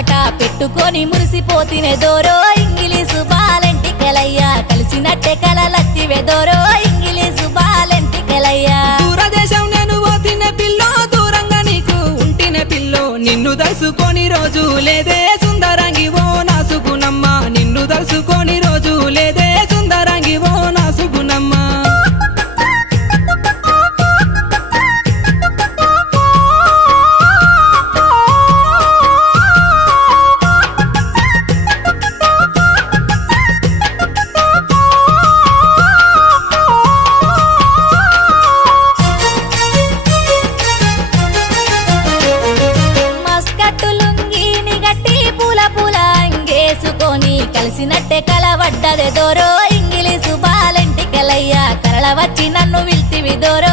ముచ్చట పెట్టుకొని మురిసిపోతినే దోరో ఇంగిలీసు బాలెంటికెలయ్యా కలిసినట్టే కలలత్తివే దోరో ఇంగిలీసు బాలెంటికెలయ్యా దూరదేశం నేను పోతిన పిల్లో దూరంగా నీకు ఉంటిన పిల్లో నిన్ను దలుసుకొని రోజు లేదే సుందరంగి ఓ నా సుగుణమ్మ నిన్ను దలుసుకొని రోజు లేదే సుందరంగి ఓ నా సుగుణమ్మ కలిసినట్టే కలవడ్డదే దోరో ఇంగిలీసు బాలెంటికెలయ్యా కరళ వచ్చి నన్ను విల్తివి దోరో